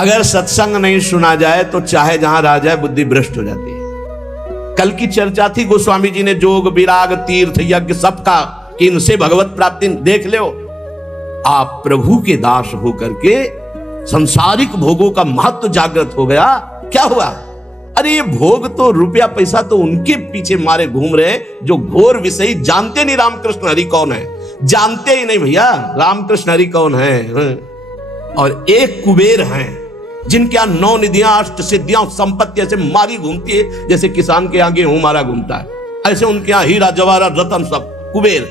अगर सत्संग नहीं सुना जाए तो चाहे जहां रह जाए बुद्धि भ्रष्ट हो जाती है। कल की चर्चा थी, गोस्वामी जी ने जोग विराग तीर्थ यज्ञ सबका कि इनसे भगवत प्राप्ति देख लो। आप प्रभु के दास होकर के संसारिक भोगों का महत्व जागृत हो गया। क्या हुआ? अरे ये भोग तो रुपया पैसा तो उनके पीछे मारे घूम रहे जो घोर विषयी जानते नहीं रामकृष्ण हरि कौन है, जानते ही नहीं भैया रामकृष्ण हरि कौन है। और एक कुबेर हैं जिनके यहां 9 निधियां, 8 सिद्धियां, संपत्ति ऐसे मारी घूमती है जैसे किसान के आगे गेहूं मारा घूमता है, ऐसे उनके यहां हीरा जवाहरात रतन सब कुबेर।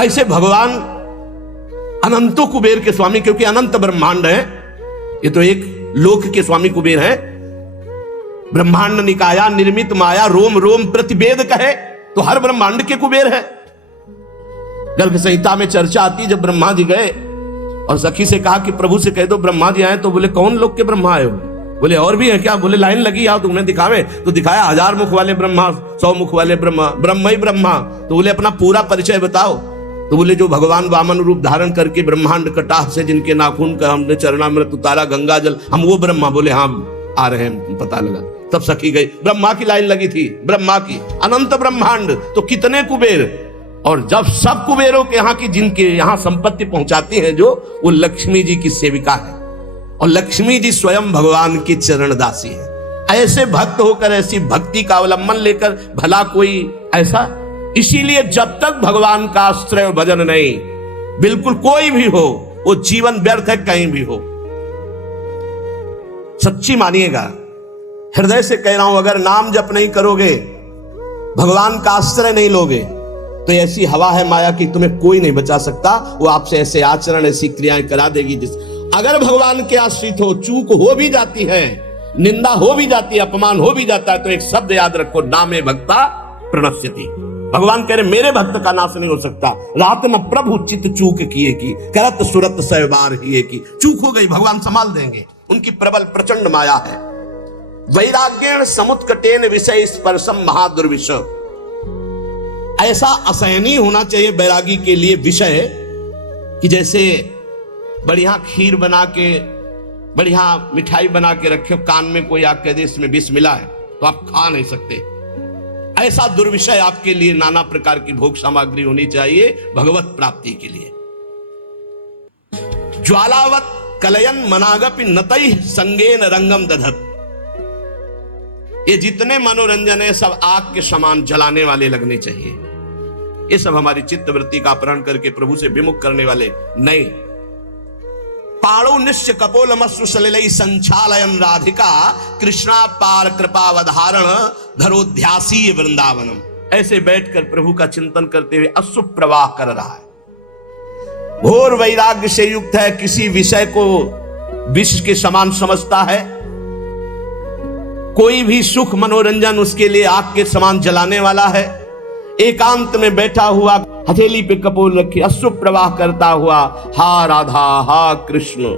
ऐसे भगवान अनंतो कुबेर के स्वामी, क्योंकि अनंत ब्रह्मांड है, ये तो एक लोक के स्वामी कुबेर है। ब्रह्मांड निकाया निर्मित माया रोम रोम प्रतिवेद कहे तो हर ब्रह्मांड के कुबेर है। गर्भ संहिता में चर्चा आती, जब ब्रह्मा जी गए और सखी से कहा कि प्रभु से कह दो ब्रह्मा जी आए, तो बोले कौन लोग के ब्रह्मा आए हो? बोले और भी है क्या? बोले लाइन लगी आओ तुम्हें दिखावे। तो दिखाया 1000 मुख वाले ब्रह्मा, 100 मुख वाले ब्रह्मा, ब्रह्म ही ब्रह्मा। तो बोले अपना पूरा परिचय बताओ। तो बोले जो भगवान वामन रूप धारण करके ब्रह्मांड कटाह से जिनके नाखून का हमने चरणामृत उतारा गंगा जल, हम वो ब्रह्मा। बोले हाँ आ रहे हैं, पता लगा। तब सखी गई, ब्रह्मा की लाइन लगी थी, ब्रह्मा की। अनंत ब्रह्मांड तो कितने कुबेर। और जब सब कुबेरों के यहाँ की जिनके यहाँ संपत्ति पहुंचाती है जो, वो लक्ष्मी जी की सेविका है और लक्ष्मी जी स्वयं भगवान की चरण दासी है। ऐसे भक्त होकर ऐसी भक्ति का अवलंबन लेकर भला कोई ऐसा, इसीलिए जब तक भगवान का आश्रय भजन नहीं, बिल्कुल कोई भी हो, वो जीवन व्यर्थ है कहीं भी हो। सच्ची मानिएगा, हृदय से कह रहा हूं, अगर नाम जप नहीं करोगे, भगवान का आश्रय नहीं लोगे, तो ऐसी हवा है माया की तुम्हें कोई नहीं बचा सकता। वो आपसे ऐसे आचरण ऐसी क्रियाएं करा देगी जिस, अगर भगवान के आश्रित हो, चूक हो भी जाती है, निंदा हो भी जाती है, अपमान हो भी जाता है, तो एक शब्द याद रखो, नामे भक्ता प्रणश्यति। भगवान कह रहे मेरे भक्त का नाश नहीं हो सकता। रात में प्रभु चित चूक किए की, करत सुरत सैबार हिए की। चूक हो गई, भगवान संभाल देंगे, उनकी प्रबल प्रचंड माया है। वैराग्येण समुत्कटेन विषय स्पर्शम महादुर्विष। ऐसा असहनीय होना चाहिए बैरागी के लिए विषय कि जैसे बढ़िया खीर बना के, बढ़िया मिठाई बना के रखे, कान में कोई आग कह दे इसमें विष मिला है तो आप खा नहीं सकते। ऐसा दुर्विषय आपके लिए नाना प्रकार की भोग सामग्री होनी चाहिए भगवत प्राप्ति के लिए। ज्वालावत कलयन मनागपि नतै संगेन रंगम दधत। ये जितने मनोरंजन है सब आग के समान जलाने वाले लगने चाहिए। ये सब हमारी चित्त वृत्ति का अपहरण करके प्रभु से विमुख करने वाले नहीं। पाणो निश्च कपोलमस्सु सलिलै संचालयन राधिका कृष्णा पार कृपावधारण धरोध्यासी वृंदावनम। ऐसे बैठकर प्रभु का चिंतन करते हुए अश्रु प्रवाह कर रहा है। घोर वैराग्य से युक्त है, किसी विषय को विष के समान समझता है। कोई भी सुख मनोरंजन उसके लिए आग के समान जलाने वाला है। एकांत में बैठा हुआ हथेली पे कपोल रखे अश्रु प्रवाह करता हुआ हा राधा हा कृष्ण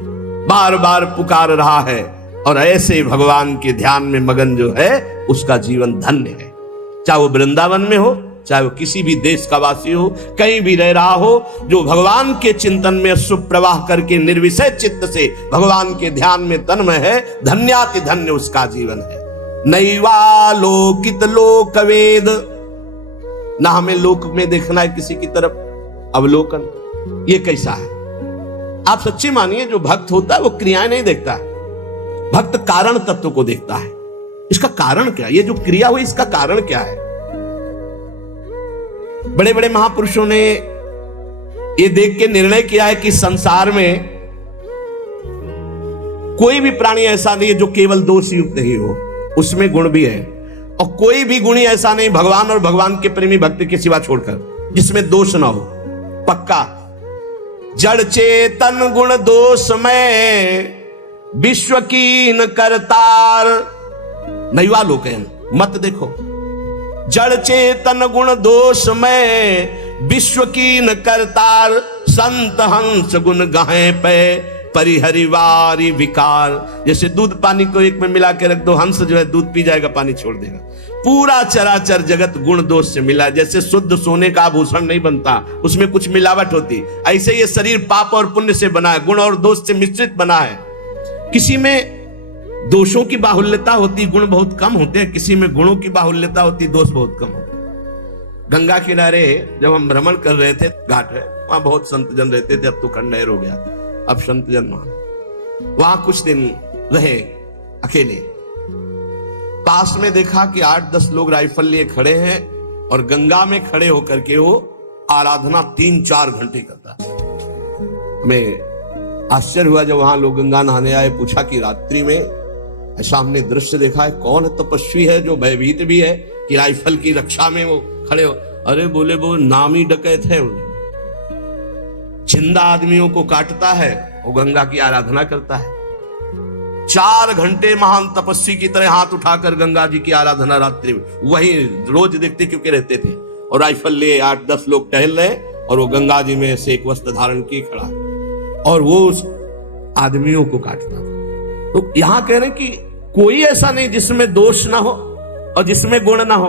बार बार पुकार रहा है। और ऐसे भगवान के ध्यान में मगन जो है उसका जीवन धन्य है। चाहे वो वृंदावन में हो, चाहे वो किसी भी देश का वासी हो, कहीं भी रह रहा हो, जो भगवान के चिंतन में अश्रु प्रवाह करके निर्विषय चित्त से भगवान के ध्यान में तन्मय है, धन्याति धन्य उसका जीवन है। नैवालोकित लोकवेद, ना हमें लोक में देखना है किसी की तरफ अवलोकन। ये कैसा है? आप सच्ची मानिए, जो भक्त होता है वो क्रियाएं नहीं देखता है, भक्त कारण तत्व को देखता है। इसका कारण क्या? ये जो क्रिया हुई इसका कारण क्या है? बड़े बड़े महापुरुषों ने ये देख के निर्णय किया है कि संसार में कोई भी प्राणी ऐसा नहीं है जो केवल दोष युक्त नहीं हो, उसमें गुण भी है। और कोई भी गुणी ऐसा नहीं भगवान और भगवान के प्रेमी भक्त के सिवा छोड़कर जिसमें दोष ना हो। पक्का जड़ चेतन गुण दोष में विश्व कीन करतार। नैवा लोकयन मत देखो, जड़ चेतन गुण दोष में विश्व कीन करतार। संत हंस गुण गाहे पे परिहरिवारी विकार। जैसे दूध पानी को एक में मिला के रख दो, हंस जो है दूध पी जाएगा, पानी छोड़ देगा। पूरा चराचर जगत गुण दोष से मिला। जैसे शुद्ध सोने का आभूषण नहीं बनता, उसमें कुछ मिलावट होती, ऐसे ये शरीर पाप और पुण्य से बना है, गुण और दोष से मिश्रित बना है। किसी में दोषों की बाहुल्यता होती, गुण बहुत कम होते हैं, किसी में गुणों की बाहुल्यता होती, दोष बहुत कम होते। गंगा किनारे जब हम भ्रमण कर रहे थे, घाट है, वहां बहुत संत जन रहते थे, अब तो खंडहर हो गया, अब संत जन वहां कुछ दिन रहे अकेले। पास में देखा कि 8-10 लोग राइफल लिए खड़े हैं और गंगा में खड़े होकर के वो आराधना 3-4 घंटे करता। हमें आश्चर्य हुआ जब वहां लोग गंगा नहाने आए, पूछा कि रात्रि में ऐसा हमने दृश्य देखा है, कौन है तपस्वी है जो भयभीत भी है कि राइफल की रक्षा में वो खड़े हो। अरे बोले वो नामी डकैत है, जिंदा आदमियों को काटता है, वो गंगा की आराधना करता है। 4 घंटे महान तपस्वी की तरह हाथ उठाकर गंगा जी की आराधना रात्रि में, वही रोज देखते क्योंकि रहते थे। और राइफल लिए 8-10 लोग टहल रहे और वो गंगा जी में से एक वस्त्र धारण किए खड़ा और वो उस आदमियों को काटता था। तो यहां कह रहे कि कोई ऐसा नहीं जिसमें दोष ना हो और जिसमें गुण ना हो।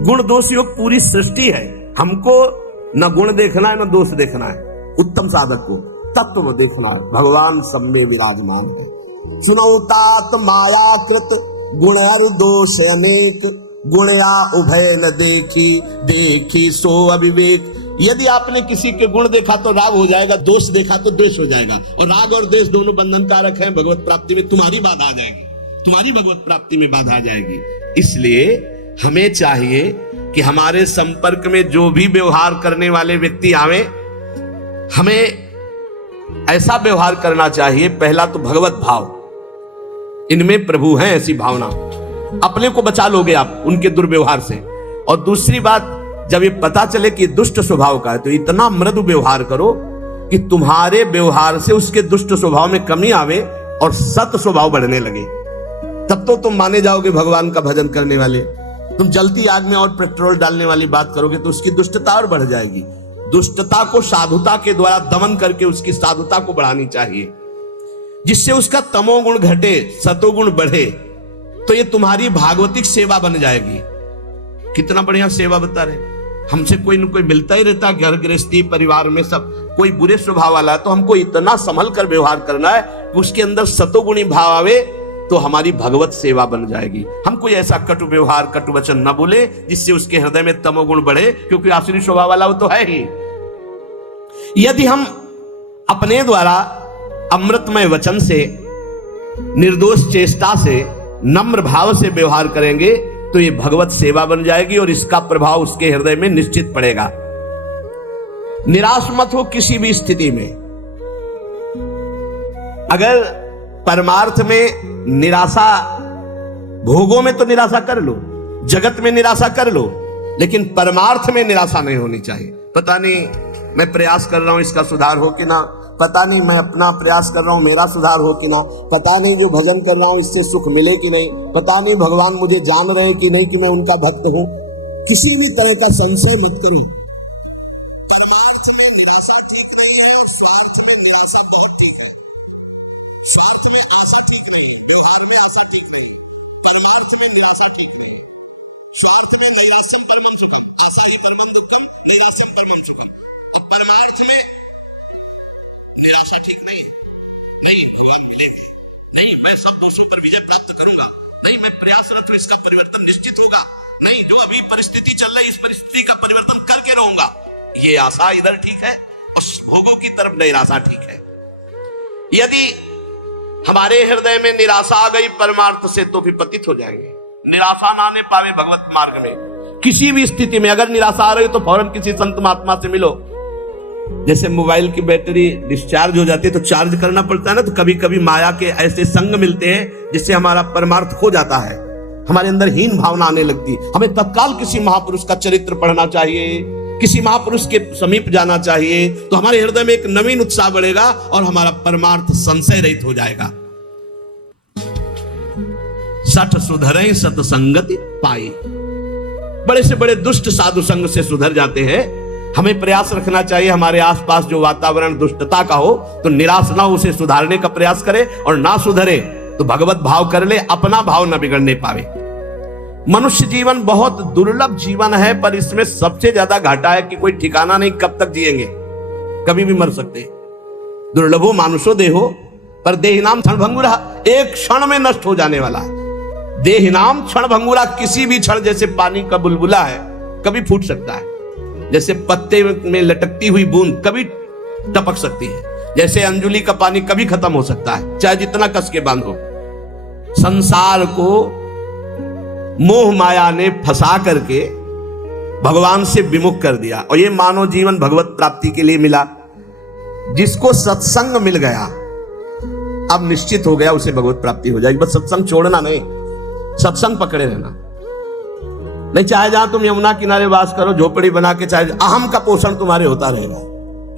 गुण दोष योग पूरी सृष्टि है, हमको न गुण देखना है न दोष देखना है। उत्तम साधक को तत्व में देखना है, भगवान सब में विराजमान है। सुनो तात मायाकृत गुण दोष अनेक, गुणया उभय न देखी, देखी सो अविवेक। यदि आपने किसी के गुण देखा तो राग हो जाएगा, दोष देखा तो द्वेष हो जाएगा, और राग और द्वेष दोनों बंधन कारक हैं। भगवत प्राप्ति में तुम्हारी बाधा आ जाएगी, तुम्हारी भगवत प्राप्ति में बाधा आ जाएगी। इसलिए हमें चाहिए कि हमारे संपर्क में जो भी व्यवहार करने वाले व्यक्ति आवे, हमें ऐसा व्यवहार करना चाहिए। पहला तो भगवत भाव, इनमें प्रभु हैं, ऐसी भावना, अपने को बचा लोगे आप उनके दुर्व्यवहार से। और दूसरी बात, जब ये पता चले कि दुष्ट स्वभाव का है तो इतना मृदु व्यवहार करो कि तुम्हारे व्यवहार से उसके दुष्ट स्वभाव में कमी आवे और सत स्वभाव बढ़ने लगे। तब तो तुम माने जाओगे भगवान का भजन करने वाले। तुम जलती आग में और पेट्रोल डालने वाली बात करोगे तो उसकी दुष्टता और बढ़ जाएगी। दुष्टता को साधुता के द्वारा दमन करके उसकी साधुता को बढ़ानी चाहिए, जिससे उसका तमोगुण घटे, सतोगुण बढ़े। तो ये तुम्हारी भागवतिक सेवा बन जाएगी। कितना बढ़िया सेवा बता रहे। हमसे कोई न कोई मिलता ही रहता, घर गृहस्थी परिवार में सब कोई बुरे स्वभाव वाला है, तो हमको इतना संभल कर व्यवहार करना है कि उसके अंदर सतोगुणी भाव आवे, तो हमारी भगवत सेवा बन जाएगी। हम कोई ऐसा कटु व्यवहार, कटु वचन न बोले जिससे उसके हृदय में तमोगुण बढ़े, क्योंकि आसुरी स्वभाव वाला वो तो है ही। यदि हम अपने द्वारा अमृतमय वचन से, निर्दोष चेष्टा से, नम्र भाव से व्यवहार करेंगे तो ये भगवत सेवा बन जाएगी और इसका प्रभाव उसके हृदय में निश्चित पड़ेगा। निराश मत हो किसी भी स्थिति में। अगर परमार्थ में निराशा, भोगों में तो निराशा कर लो, जगत में निराशा कर लो, लेकिन परमार्थ में निराशा नहीं होनी चाहिए। पता नहीं मैं प्रयास कर रहा हूं इसका सुधार हो कि ना, पता नहीं मैं अपना प्रयास कर रहा हूं मेरा सुधार हो कि ना, पता नहीं जो भजन कर रहा हूं इससे सुख मिले कि नहीं, पता नहीं भगवान मुझे जान रहे कि नहीं कि मैं उनका भक्त हूं। किसी भी तरह का संशय मत करो। परमार्थ में निराशा ठीक नहीं है और स्वार्थ में निराशा बहुत ठीक है। स्वार्थ में आशा ठीक नहीं, व्यवहार में आशा ठीक नहीं, परमार्थ में निराशा ठीक नहीं। स्वार्थ में निराशा परमं सुखम, आशा है परमं दुःखम, निराशा परमं सुखम। अब परमार्थ में निराशा ठीक नहीं है, नहीं फल मिलेगा, नहीं मैं सब दोषों पर विजय प्राप्त करूंगा, नहीं मैं प्रयासरत हूं इसका परिवर्तन निश्चित होगा, नहीं जो अभी परिस्थिति चल रही है इस परिस्थिति का परिवर्तन करके रहूंगा, ये आशा इधर ठीक है और भोगों की तरफ निराशा ठीक है। यदि हमारे हृदय में निराशा आ गई परमार्थ से तो विपतित हो जाएंगे। निराशा ना आने पावे भगवत मार्ग में। किसी भी स्थिति में अगर निराशा आ रही हो तो फौरन किसी संत महात्मा से मिलो। जैसे मोबाइल की बैटरी डिस्चार्ज हो जाती है तो चार्ज करना पड़ता है ना, तो कभी कभी माया के ऐसे संग मिलते हैं जिससे हमारा परमार्थ खो जाता है, हमारे अंदर हीन भावना आने लगती है। हमें तत्काल किसी महापुरुष का चरित्र पढ़ना चाहिए, किसी महापुरुष के समीप जाना चाहिए, तो हमारे हृदय में एक नवीन उत्साह बढ़ेगा और हमारा परमार्थ संशय रहित हो जाएगा। सठ सुधरे सतसंगति पाई। बड़े से बड़े दुष्ट साधु संग से सुधर जाते हैं। हमें प्रयास रखना चाहिए हमारे आसपास जो वातावरण दुष्टता का हो तो निराश ना उसे सुधारने का प्रयास करे, और ना सुधरे तो भगवत भाव कर ले, अपना भाव न बिगड़ने पावे। मनुष्य जीवन बहुत दुर्लभ जीवन है, पर इसमें सबसे ज्यादा घाटा है कि कोई ठिकाना नहीं कब तक जिएंगे, कभी भी मर सकते। दुर्लभो मानुषो देहो पर देहिनाम क्षणभंगुरा, एक क्षण में नष्ट हो जाने वाला है। देहिनाम क्षणभंगुरा, किसी भी क्षण, जैसे पानी का बुलबुला है कभी फूट सकता है, जैसे पत्ते में लटकती हुई बूंद कभी टपक सकती है, जैसे अंजुली का पानी कभी खत्म हो सकता है, चाहे जितना कस के बांधो। संसार को मोह माया ने फंसा करके भगवान से विमुख कर दिया, और ये मानव जीवन भगवत प्राप्ति के लिए मिला। जिसको सत्संग मिल गया अब निश्चित हो गया उसे भगवत प्राप्ति हो जाएगी। बस सत्संग छोड़ना नहीं, सत्संग पकड़े रहना। नहीं, चाहे जहां तुम यमुना किनारे वास करो, झोपड़ी बना के, चाहे अहम का पोषण तुम्हारे होता रहेगा।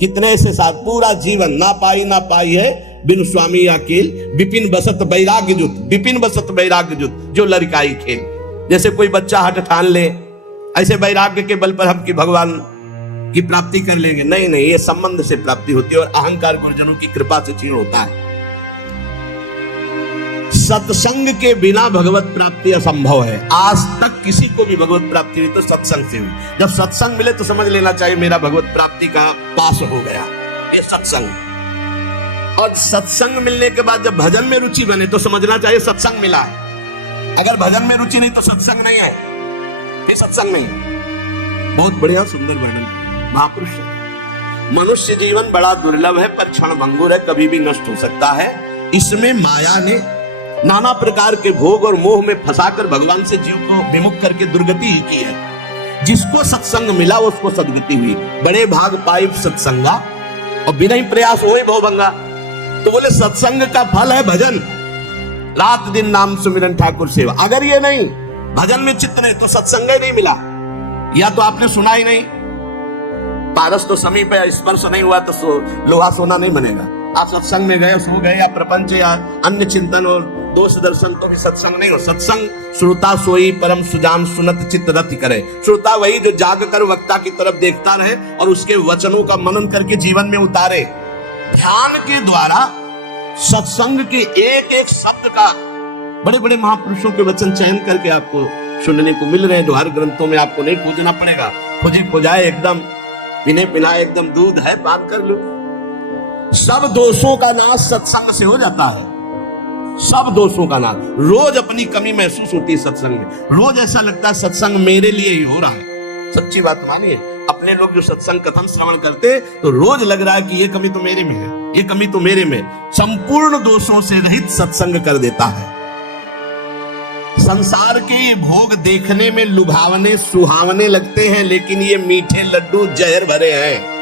कितने से साथ पूरा जीवन ना पाई है बिन स्वामी अकेल, विपिन बसत बैराग्य जुत, विपिन बसत बैराग्य जुत, जो लड़काई खेल। जैसे कोई बच्चा हट ठान ले ऐसे वैराग्य के बल पर हम कि भगवान की प्राप्ति कर लेंगे, नहीं, ये संबंध से प्राप्ति होती है और अहंकार गुरुजनों की कृपा से क्षीण होता है। सत्संग के बिना भगवत प्राप्ति असंभव है। आज तक किसी को भी भगवत प्राप्ति हुई तो सत्संग से हुई। जब सत्संग मिले तो समझ लेना चाहिए मेरा भगवत प्राप्ति का पास हो गया, ये सत्संग। और सत्संग मिलने के बाद जब भजन में रुचि बने तो समझना चाहिए सत्संग मिला है। अगर भजन में रुचि नहीं तो सत्संग नहीं है, ये सत्संग नहीं। बहुत बढ़िया सुंदर वर्णन महापुरुष। मनुष्य जीवन बड़ा दुर्लभ है पर क्षणभंगुर है, कभी भी नष्ट हो सकता है। इसमें माया ने नाना प्रकार के भोग और मोह में फंसाकर भगवान से जीव को विमुख करके दुर्गति ही की है। जिसको सत्संग मिला उसको सद्गति हुई। बड़े भाग पाई सत्संगा और बिना ही प्रयास होए भवभंगा। तो बोले सत्संग का फल है भजन, रात दिन नाम सुमिरन ठाकुर सेवा। अगर ये नहीं, भजन में चित्त नहीं, तो सत्संग ही नहीं मिला, या तो आपने सुना ही नहीं। पारस तो समीप है, स्पर्श नहीं हुआ तो लोहा सोना नहीं बनेगा। आप सत्संग में गए, सो गए, या प्रपंच या अन्य चिंतन और दोष दर्शन तो भी सत्संग नहीं हो। सत्संग श्रोता सोई परम सुजान सुनत चित्त रति करे। श्रोता वही जो जाग कर वक्ता की तरफ देखता रहे और उसके वचनों का मनन करके जीवन में उतारे। ध्यान के द्वारा सत्संग के एक एक शब्द का बड़े बड़े महापुरुषों के वचन चयन करके आपको सुनने को मिल रहे हैं, जो हर ग्रंथों में आपको नहीं खोजना पड़ेगा। खोजाए एकदम, पिने पिलाए एकदम दूध है, पान कर लो। सब दोषों का नाश सत्संग से हो जाता है, सब दोषों का नाश। रोज अपनी कमी महसूस होती है सत्संग में, रोज ऐसा लगता है सत्संग मेरे लिए ही हो रहा है। सच्ची बात मानिए, अपने लोग जो सत्संग कथन श्रवण करते तो रोज लग रहा है कि ये कमी तो मेरे में है, ये कमी तो मेरे में। संपूर्ण दोषों से रहित सत्संग कर देता है। संसार के भोग देखने में लुभावने सुहावने लगते हैं, लेकिन ये मीठे लड्डू जहर भरे हैं।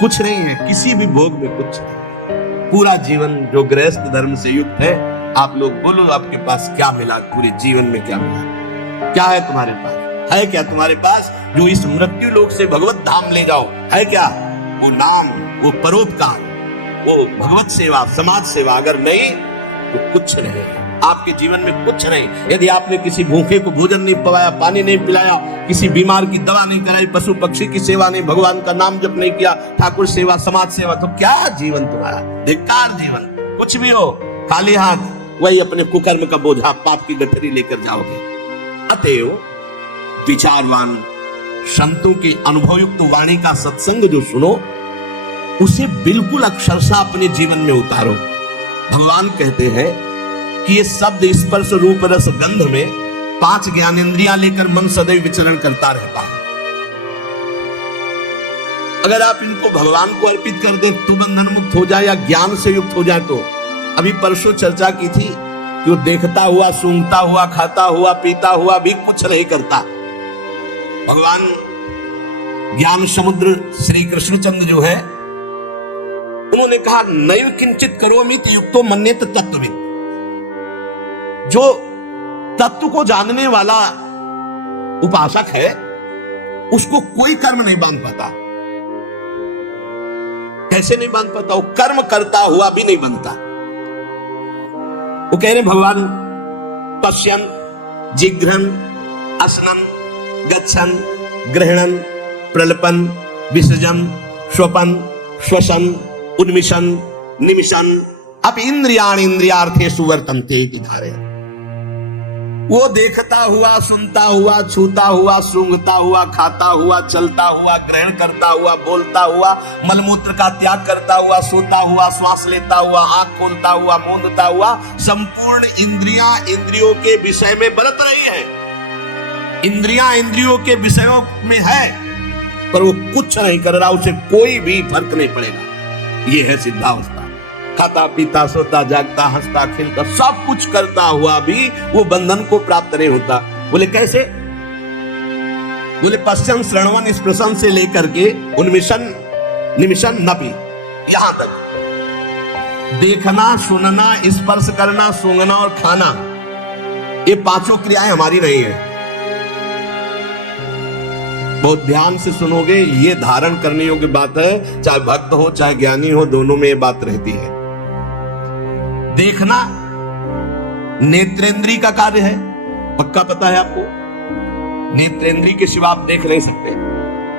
कुछ नहीं है, किसी भी भोग में कुछ नहीं। पूरा जीवन जो गृहस्थ धर्म से युक्त है, आप लोग बोलो आपके पास क्या मिला, पूरे जीवन में क्या मिला, क्या है तुम्हारे पास? है क्या तुम्हारे पास जो इस मृत्यु लोक से भगवत धाम ले जाओ? है क्या? वो नाम, वो परोपकार, वो भगवत सेवा, समाज सेवा। अगर नहीं तो कुछ नहीं, आपके जीवन में कुछ नहीं। यदि आपने किसी भूखे को भोजन नहीं पवाया, पानी नहीं पिलाया, किसी बीमार की दवा नहीं कराई, पशु पक्षी की सेवा नहीं, भगवान का नाम जप नहीं किया, ठाकुर सेवा, समाज सेवा, तो क्या जीवन तुम्हारा? धिक्कार जीवन। कुछ भी हो, खाली हाथ वही अपने कुकर्म का बोझा, पाप की गठरी लेकर जाओगे। अतएव विचारवान संतों की अनुभवयुक्त वाणी का सत्संग जो सुनो, उसे बिल्कुल अक्षरशः अपने जीवन में उतारो। भगवान कहते हैं कि ये शब्द स्पर्श रूप रस गंध में 5 ज्ञानेंद्रियां लेकर मन सदैव विचरण करता रहता है। अगर आप इनको भगवान को अर्पित कर दो तो बंधन मुक्त हो जाए या ज्ञान से युक्त हो जाए। तो अभी परसों चर्चा की थी कि वो देखता हुआ, सूंघता हुआ, खाता हुआ, पीता हुआ भी कुछ नहीं करता। भगवान ज्ञान समुद्र श्री कृष्णचंद्र जो है, उन्होंने कहा नैव किंचित करोमि युक्तो मन्येत तत्त्ववित्। जो तत्व को जानने वाला उपासक है उसको कोई कर्म नहीं बांध पाता। कैसे नहीं बांध पाता? वो कर्म करता हुआ भी नहीं बनता। वो कह रहे भगवान पश्यन जिघ्रन असनन गच्छन ग्रहणन प्रलपन विसर्जन स्वपन श्वसन उन्मिशन निमिशन अपि इंद्रियाणि इंद्रियार्थेषु वर्तन्ते इति धारयन्। वो देखता हुआ, सुनता हुआ, छूता हुआ, सूंघता हुआ, खाता हुआ, चलता हुआ, ग्रहण करता हुआ, बोलता हुआ, मलमूत्र का त्याग करता हुआ, सोता हुआ, श्वास लेता हुआ, आंख खोलता हुआ, मूंदता हुआ, संपूर्ण इंद्रियां इंद्रियों के विषय में बरत रही है। इंद्रियां इंद्रियों के विषयों में है, पर वो कुछ नहीं कर रहा, उसे कोई भी फर्क नहीं पड़ेगा। ये है सिद्धावस्था। खाता पीता सोता जागता हंसता खेलता सब कुछ करता हुआ भी वो बंधन को प्राप्त नहीं होता। बोले कैसे? बोले पश्चिम श्रवण स्पर्शन से लेकर के उन्मिशन निमिशन नपी, यहां तक देखना, सुनना, स्पर्श करना, सूंघना और खाना, ये पांचों क्रियाएं हमारी नहीं है। बहुत ध्यान से सुनोगे, ये धारण करने योग्य बात है। चाहे भक्त हो चाहे ज्ञानी हो, दोनों में ये बात रहती है। देखना नेत्रेंद्री का कार्य है, पक्का पता है आपको। नेत्रेंद्री के सिवा आप देख नहीं सकते।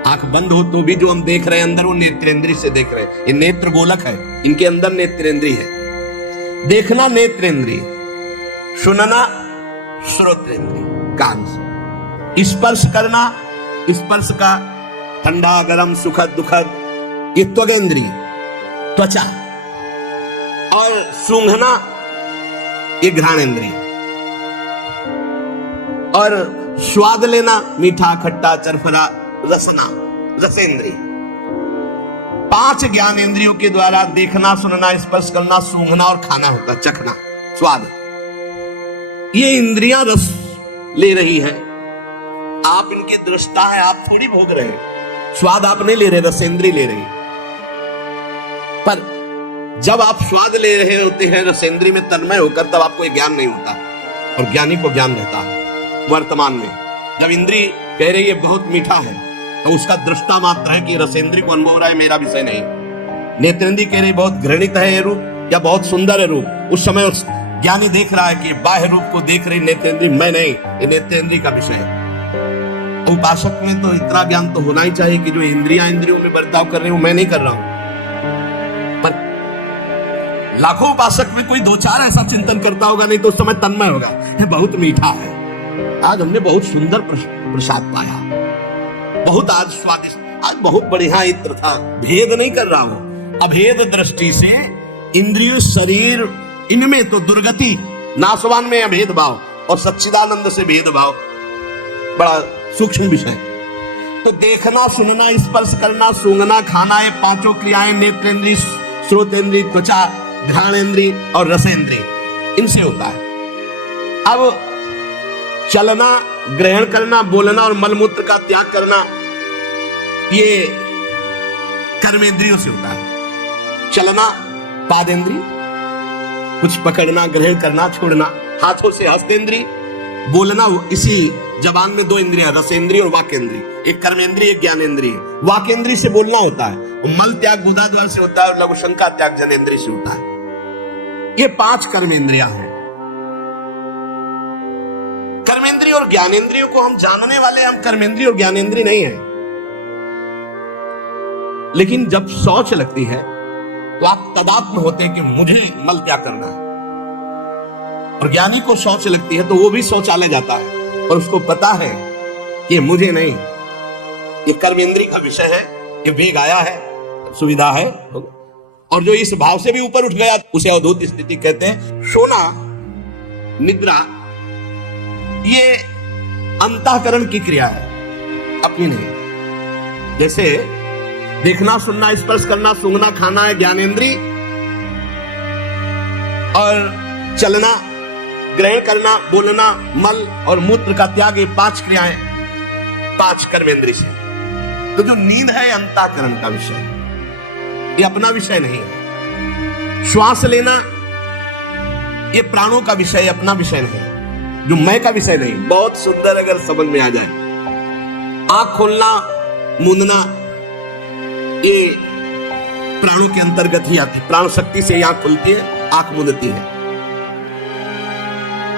आंख बंद हो तो भी जो हम देख रहे हैं अंदर, वो नेत्रेंद्री से देख रहे हैं। ये नेत्र गोलक है, इनके अंदर नेत्रेंद्री है। देखना नेत्रेंद्री, सुनना श्रोत्रेंद्री कान से, स्पर्श करना, स्पर्श का ठंडा गरम सुखद दुखद, ये त्वगेंद्री त्वचा, और सूंघना ये घ्राणेंद्रिय, और स्वाद लेना मीठा खट्टा चरफरा रसना रसेंद्रिय। पांच ज्ञान इंद्रियों के द्वारा देखना, सुनना, स्पर्श करना, सूंघना और खाना होता, चखना, स्वाद। ये इंद्रियां रस ले रही है, आप इनकी दृष्टा है, आप थोड़ी भोग रहे हैं। स्वाद आप नहीं ले रहे, रसेंद्रिय ले रही। पर जब आप स्वाद ले रहे होते हैं रसेंद्रिय में तन्मय होकर, तब आपको ये ज्ञान नहीं होता, और ज्ञानी को ज्ञान रहता है वर्तमान में। जब इंद्रिय कह रही है बहुत मीठा है, तो उसका दृष्टा मात्र है कि रसेंद्रिय को अनुभव रहा है, मेरा विषय नहीं। नेत्रेंद्रिय कह रही बहुत घृणित है ये रूप या बहुत सुंदर है रूप, उस समय उस ज्ञानी देख रहा है कि बाह्य रूप को देख रही नेत्रेंद्रिय, मैं नहीं, ये नेत्रेंद्रिय का विषय है। उपासक में तो इतना ज्ञान तो होना ही चाहिए कि जो इंद्रियां इंद्रियों में बर्ताव कर रही हूं, मैं नहीं कर रहा हूं। लाखों उपासक में कोई दो चार ऐसा चिंतन करता होगा, नहीं तो उस समय तन्मय होगा, ये बहुत मीठा है, आज हमने बहुत सुंदर प्रसाद पाया, बहुत आज स्वादिष्ट, आज बहुत बढ़िया इत्र था। भेद नहीं कर रहा हूं, अभेद दृष्टि से इंद्रिय शरीर इनमें तो दुर्गति, नाशवान में अभेद भाव और सच्चिदानंद से भेद भाव, बड़ा सूक्ष्म विषय। तो देखना, सुनना, स्पर्श करना, सूंघना, खाना, ये पांचों क्रियाएं नेत्रेंद्रिय, श्रोतेंद्रिय, त्वचा, घ्राणेंद्रिय और रसेंद्रिय, इनसे होता है। अब चलना, ग्रहण करना, बोलना और मलमूत्र का त्याग करना, ये कर्मेंद्रियों से होता है। चलना पादेंद्रिय, कुछ पकड़ना, ग्रहण करना, छोड़ना, हाथों से हस्तेंद्रिय, बोलना इसी जबान में दो इंद्रियां, रसेंद्रिय और वाकेंद्रिय, एक कर्मेंद्रिय एक ज्ञानेंद्रिय। वाकेंद्रिय से बोलना होता है, मल त्याग गुदा द्वार से होता है, और लघु शंका त्याग जनेंद्रिय से होता है। ये पांच कर्मेंद्रियां हैं। कर्मेंद्रिय और ज्ञानेंद्रियों को हम जानने वाले, हम कर्मेंद्रिय और ज्ञानेंद्रिय नहीं है। लेकिन जब सोच लगती है तो आप तदात्म होते हैं कि मुझे मल त्याग करना है, और ज्ञानी को सोच लगती है तो वो भी शौचालय जाता है, और उसको पता है कि मुझे नहीं, ये कर्मेंद्रिय का विषय है, ये वेग आया है, सुविधा है, और जो इस भाव से भी ऊपर उठ गया उसे अवधूत स्थिति कहते हैं। सोना निद्रा ये अंतःकरण की क्रिया है, अपनी नहीं। जैसे देखना, सुनना, स्पर्श करना, सूंघना, खाना है ज्ञानेंद्रिय, और चलना, ग्रहण करना, बोलना, मल और मूत्र का त्याग, ये पांच क्रियाएं, पांच कर्मेंद्रिय से। तो जो नींद है अंतःकरण का विषय, ये अपना विषय नहीं है। श्वास लेना ये प्राणों का विषय, अपना विषय नहीं, जो मैं का विषय नहीं। बहुत सुंदर अगर समझ में आ जाए। आंख खोलना, मूंदना, ये प्राणों के अंतर्गत ही आती है। प्राण शक्ति से आंख खुलती है, आंख मूंदती है।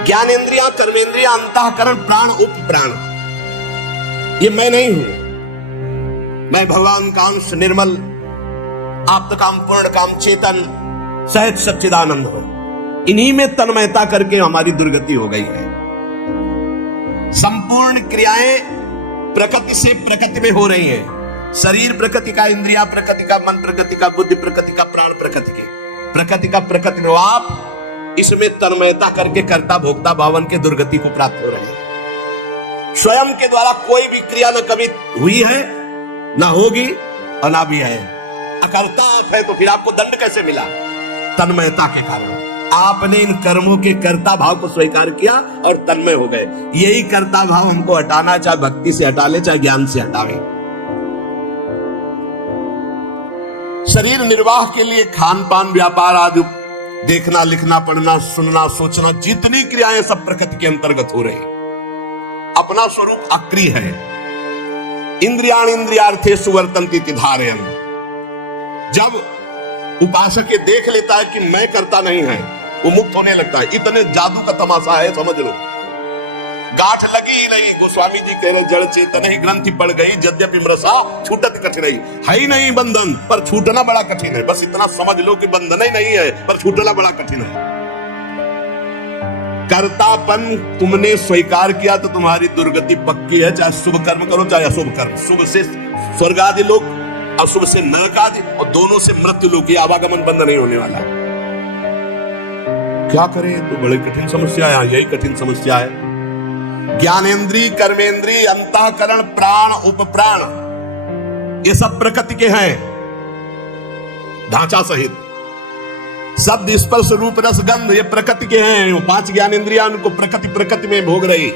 ज्ञानेंद्रियां, कर्मेंद्रियां, अंतःकरण, प्राण, उप प्राण, ये मैं नहीं हूं। मैं भगवान का अंश, निर्मल, आप्त काम, पूर्ण काम, चेतन, सहज सच्चिदानंद हो। इन्हीं में तन्मयता करके हमारी दुर्गति हो गई है। संपूर्ण क्रियाएं प्रकृति से प्रकृति में हो रही हैं। शरीर प्रकृति का, इंद्रिया प्रकृति का, मन प्रकृति का, बुद्धि प्रकृति का, प्राण प्रकृति के, प्रकृति का प्रकृति में आप इसमें तन्मयता करके कर्ता भोक्ता भावन के दुर्गति को प्राप्त हो रहे हैं। स्वयं के द्वारा कोई भी क्रिया न कभी हुई है, ना होगी और ना भी है। अकर्ता आप है तो फिर आपको दंड कैसे मिला? तन्मयता के कारण आपने इन कर्मों के कर्ता भाव को स्वीकार किया और तन्मय हो गए। यही कर्ता भाव हमको हटाना, चाहे भक्ति से हटा ले, चाहे ज्ञान से हटावे। शरीर निर्वाह के लिए खान पान, व्यापार आदि, देखना, लिखना, पढ़ना, सुनना, सोचना, जितनी क्रियाएं सब प्रकृति के अंतर्गत हो रही। अपना स्वरूप अक्रिय है। इंद्रियाणि इंद्रियार्थेषु वर्तन्ते इति धारयन्। जब उपासक ये देख लेता है कि मैं करता नहीं है, वो मुक्त होने लगता है। इतने जादू का तमाशा है, समझ लो। गांठ लगी ही नहीं। गोस्वामी जी कह रहे जड़ चेतन ही ग्रंथि पड़ गई, यद्यपि मृषा छूटत कठिन है ही नहीं बंधन, पर छूटना बड़ा कठिन है। बस इतना समझ लो कि बंधन ही नहीं है, पर छूटना बड़ा कठिन है। कर्तापन तुमने स्वीकार किया तो तुम्हारी दुर्गति पक्की है। चाहे शुभ कर्म करो, चाहे अशुभ कर्म। शुभ से स्वर्ग आदि लोक, अशुभ से नरक आदि, और दोनों से मृत्यु लोक। ये आवागमन बंद नहीं होने वाला। क्या करें? तो बड़ी कठिन समस्या है। यही कठिन समस्या है। ज्ञानेन्द्रीय, कर्मेंद्रीय, अंतःकरण, प्राण, उपप्राण, ये सब प्रकृति के हैं, ढांचा सहित। शब्द, स्पर्श, रूप, रस, गंध, ये प्रकृति के हैं। 5 ज्ञानेन्द्रियां उनको प्रकृति में भोग रही।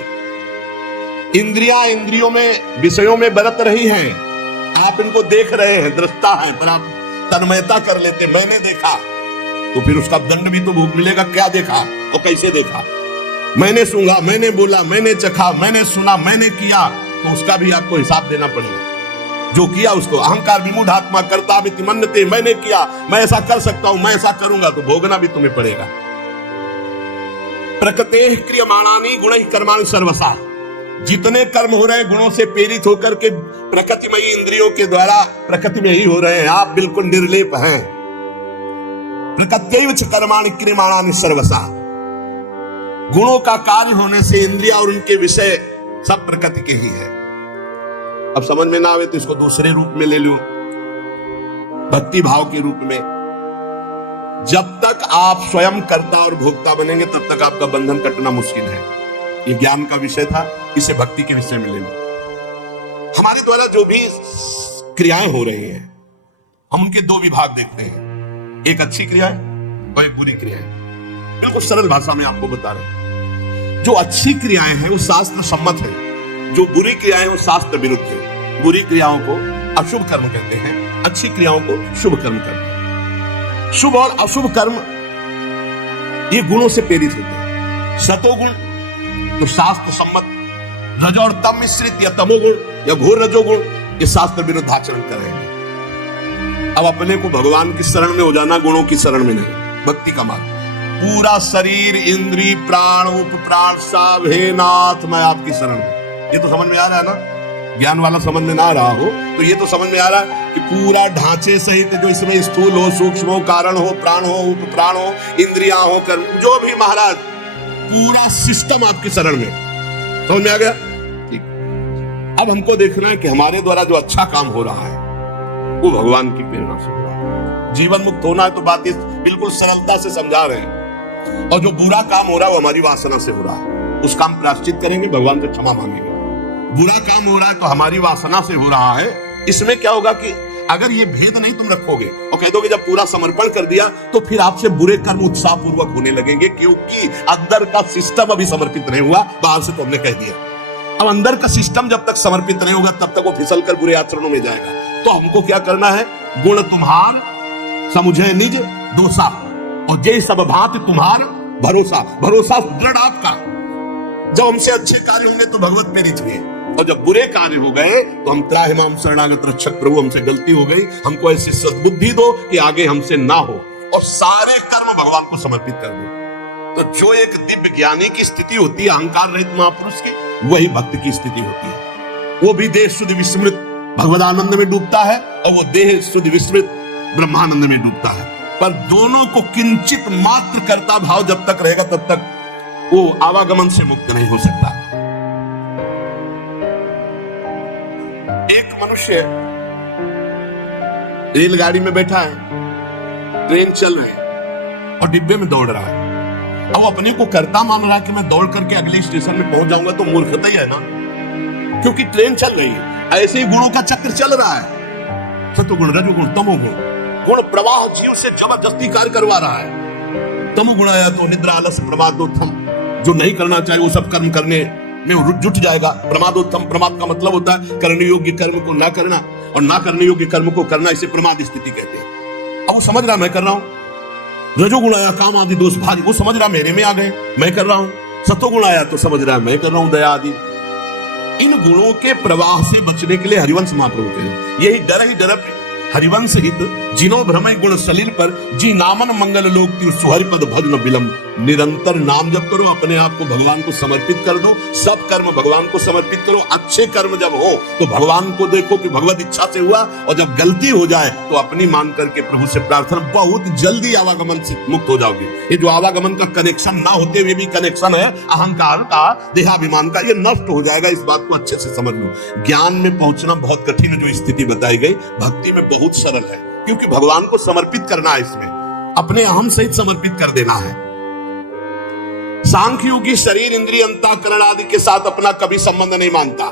इंद्रियां इंद्रियों में, विषयों में बरत रही हैं। आप इनको देख रहे हैं, दृष्टा है, पर आप तन्मयता कर लेते, मैंने देखा, तो फिर उसका दंड भी तो भोग मिलेगा। क्या देखा और कैसे देखा? मैंने सूंघा, मैंने बोला, मैंने चखा, मैंने सुना, मैंने किया, तो उसका भी आपको हिसाब देना पड़ेगा। जो किया उसको अहंकार विमूढ़ आत्मा कर्ता मिति मन्यते, मैंने किया, मैं ऐसा कर सकता हूं, मैं ऐसा करूंगा, तो भोगना भी तुम्हें पड़ेगा। प्रकृतेः क्रियमाणानि गुणैः कर्माणि सर्वशः। जितने कर्म हो रहे हैं गुणों से प्रेरित होकर के प्रकृतिमयी इंद्रियों के द्वारा प्रकृति में ही हो रहे हैं। आप बिल्कुल निर्लेप हैं। प्रकृत्यैव च कर्माणि क्रियमाणानि सर्वशः। गुणों का कार्य होने से इंद्रिया और उनके विषय सब प्रकृति के ही है। अब समझ में ना आवे तो इसको दूसरे रूप में ले लो, भक्ति भाव के रूप में। जब तक आप स्वयं कर्ता और भोक्ता बनेंगे तब तक आपका बंधन कटना मुश्किल है। ये ज्ञान का विषय था, इसे भक्ति के विषय में ले लो। हमारे द्वारा जो भी क्रियाएं हो रही हैं, हम उनके 2 विभाग देखते हैं, एक अच्छी क्रिया है और एक बुरी क्रिया है। बिल्कुल सरल भाषा में आपको बता रहे हैं। जो अच्छी क्रियाएं हैं वो शास्त्र सम्मत है, जो बुरी क्रियाएं वो शास्त्र विरुद्ध है। बुरी क्रियाओं को अशुभ कर्म कहते हैं, अच्छी क्रियाओं को शुभ कर्म कहते हैं। शुभ और अशुभ कर्म ये गुणों से प्रेरित होते हैं। सतोगुण तो शास्त्र सम्मत, रजो और तम मिश्रित या तमोगुण या घोर रजोगुण, ये शास्त्र विरुद्ध आचरण कर रहे हैं। अब अपने को भगवान की शरण में हो जाना, गुणों की शरण में नहीं। भक्ति का मार्ग, पूरा शरीर, इंद्री, प्राण, उपप्राण सब, हे नाथ मैं आपकी शरण हूं। ये तो समझ में आ रहा है ना? ज्ञान वाला समझ में ना आ रहा हो तो ये तो समझ में आ रहा है कि पूरा ढांचे सहित जो इसमें स्थूल हो, सूक्ष्म हो, कारण हो, प्राण हो, उपप्राण हो, इंद्रियां हो, कर्म, जो भी महाराज, पूरा सिस्टम आपकी शरण में। समझ में आ गया? ठीक। अब हमको देखना है कि हमारे द्वारा जो अच्छा काम हो रहा है वो भगवान की प्रेरणा से हो रहा है। जीवन मुक्त होना है तो बात इस बिल्कुल सरलता से समझा रहे हैं। और जो बुरा काम हो रहा है वो हमारी वासना से हो रहा है, उस काम प्रायश्चित करेंगे, भगवान से क्षमा मांगेंगे। बुरा काम हो रहा है तो हमारी वासना से हो रहा है। इसमें क्या होगा कि अगर ये भेद नहीं तुम रखोगे और कह दोगे जब पूरा समर्पण कर दिया तो फिर आपसे बुरे कर्म उत्साह पूर्वक होने लगेंगे, क्योंकि अंदर का सिस्टम अभी समर्पित नहीं हुआ, बाहर से तुमने कह दिया। अब अंदर का सिस्टम जब तक समर्पित नहीं होगा तब तक वो फिसल कर बुरे आचरणों में जाएगा। तो हमको क्या करना है? गुण तुम्हार समुझे निज दोषा, और जय सब भांति तुम्हार भरोसा। भरोसा दृढ़ आपका। जब हमसे अच्छे कार्य होंगे तो भगवत प्रेरित हुए, और जब बुरे कार्य हो गए तो हम त्राहिमाम शरणागत रक्षक प्रभु, हमसे गलती हो गई, हमको ऐसी सद्बुद्धि दो कि आगे हमसे ना हो, और सारे कर्म भगवान को समर्पित कर दो। तो जो एक दिव्य ज्ञानी की स्थिति होती है, अहंकार रहित महापुरुष की, वही भक्त की स्थिति होती है। वो भी देह शुद्ध विस्मृत भगवदानंद में डूबता है, और वो देह शुद्ध विस्मृत ब्रह्मानंद में डूबता है। पर दोनों को किंचित मात्र कर्ता भाव जब तक रहेगा तब तक वो आवागमन से मुक्त नहीं हो सकता। मनुष्य रेलगाड़ी में बैठा है, ट्रेन चल रही है और डिब्बे में दौड़ रहा है। अब अपने को कर्ता मान रहा है कि मैं दौड़ करके अगले स्टेशन में पहुंच जाऊंगा, तो मूर्खता ही है ना, क्योंकि ट्रेन चल रही है। ऐसे ही गुणों का चक्र चल रहा है, सत्वगुण, रजोगुण, तमोगुण। गुण प्रवाह जीव से जबरदस्ती कार्य करवा रहा है। तमोगुण आया तो निद्रा, आलस, प्रमादोत्थम, जो नहीं करना चाहिए वो सब कर्म करने में जुट जाएगा। प्रमादोत्थम, प्रमाद का मतलब होता है करने योग्य कर्म को ना करना, और ना करने योग्य कर्म को करना, इसे प्रमाद स्थिति कहते हैं। अब वो समझ रहा मैं कर रहा हूं। रजोगुण आया, काम आदि दोष भारी, वो समझ रहा मेरे में आ गए, मैं कर रहा हूं। सत्वगुण आया तो समझ रहा मैं कर रहा हूं, दया आदि। इन गुणों के प्रवाह से बचने के लिए हरिवंश महाप्रभु के यही डर ही डर हरिवंश हित जिनो भ्रमय गुण सलील पर जी नामन मंगल लोक सुहरि पद भजन विलंब। निरंतर नाम जप करो, अपने आप को भगवान को समर्पित कर दो, सब कर्म भगवान को समर्पित करो। अच्छे कर्म जब हो तो भगवान को देखो कि भगवत इच्छा से हुआ, और जब गलती हो जाए तो अपनी मान करके प्रभु से प्रार्थना, बहुत जल्दी आवागमन से मुक्त हो जाओगे। ये जो आवागमन का कनेक्शन ना होते हुए भी कनेक्शन है अहंकार का, देहाभिमान का, ये नष्ट हो जाएगा। इस बात को अच्छे से समझ लो। ज्ञान में पहुंचना बहुत कठिन जो स्थिति बताई गई, भक्ति में बहुत सरल है, क्योंकि भगवान को समर्पित करना है, इसमें अपने अहम सहित समर्पित कर देना है। सांख्य योगी शरीर, इंद्रिय, अंतःकरण आदि के साथ अपना कभी संबंध नहीं मानता,